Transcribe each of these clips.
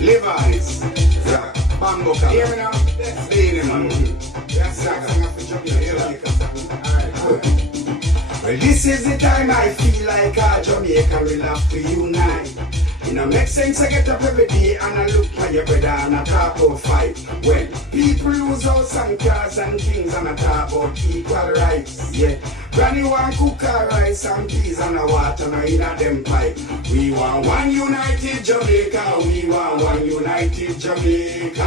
Levardes, Bamboo Car. Hear me now? Beenie, man. That's well, this is the time I feel like our Jamaica will have to unite. It don't make sense I get up every day and I look at your brother and I talk about fight. Well, people lose house and cars and things and I talk about equal rights. Yeah, Granny want cook her rice and peas and a water now in a them pipe. We want one united Jamaica. We want one united Jamaica.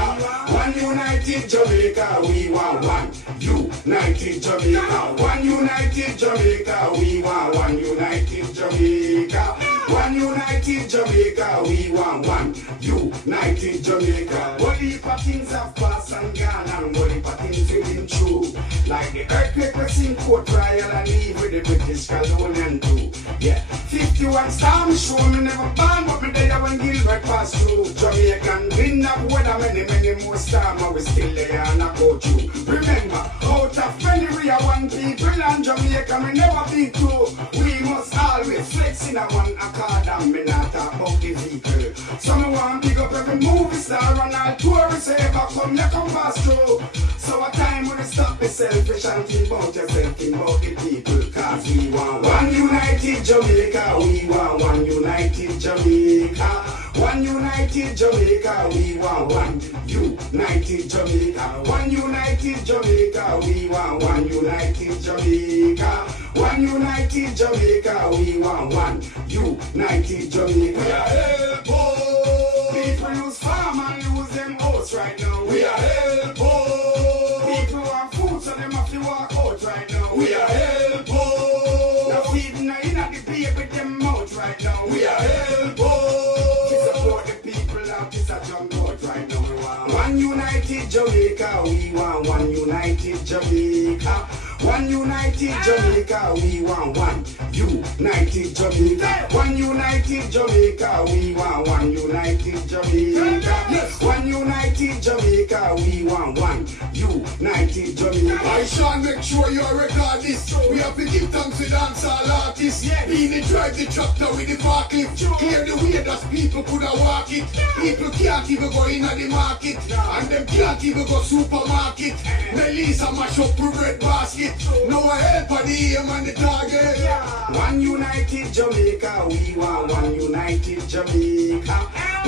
One united Jamaica. We want one united Jamaica. One united Jamaica. We want one united Jamaica. One united Jamaica, we want one united Jamaica. What if things have passed and gone and what if things have been true? Like the earthquake was in Port Royal and leave with the British colonial too. Yeah, 51 storm show me never born, but me there when Gilbert passed through. Jamaican wind up weather, many more storm, and we still there and I go through. Remember, out of many we are one people and Jamaica me never be two. We must always flex in a one accord and me not talk about the vehicle. So me want big up every movie star and all tourists ever come, they come pass through. So a time when you stop be selfish and think about yourself, think about the people. Cause we want one united Jamaica, we want one united Jamaica. One united Jamaica, we want one united Jamaica. One united Jamaica, we want one united Jamaica. One united Jamaica, we want one united Jamaica. We are help. People lose farm and lose them house right now. We are help. People want food so them have to walk out right now. We are help. Now feeding in at the baby them mouth right now. We are help. To support the people out this a jump out right now. We want one united Jamaica. We want one united Jamaica. One united Jamaica, we want one united Jamaica. One united Jamaica, we want one united Jamaica. One united Jamaica, we want one united Jamaica. I shall make sure you record this. We have to give thanks to dancehall artists. Beenie drive the tractor with the forklift. Clear the way that people could have walk it. People can't even go in at the market. And them can't even go supermarket. Melissa mash up with red basket. No help for the aim and the target. One united Jamaica, we want one united Jamaica.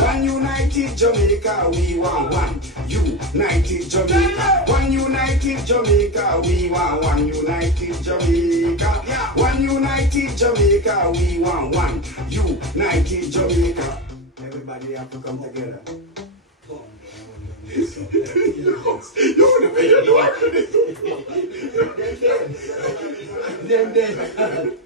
One united Jamaica, we want one united Jamaica. One united Jamaica, we want one united Jamaica. One united Jamaica, we want one united Jamaica. Everybody have to come together. You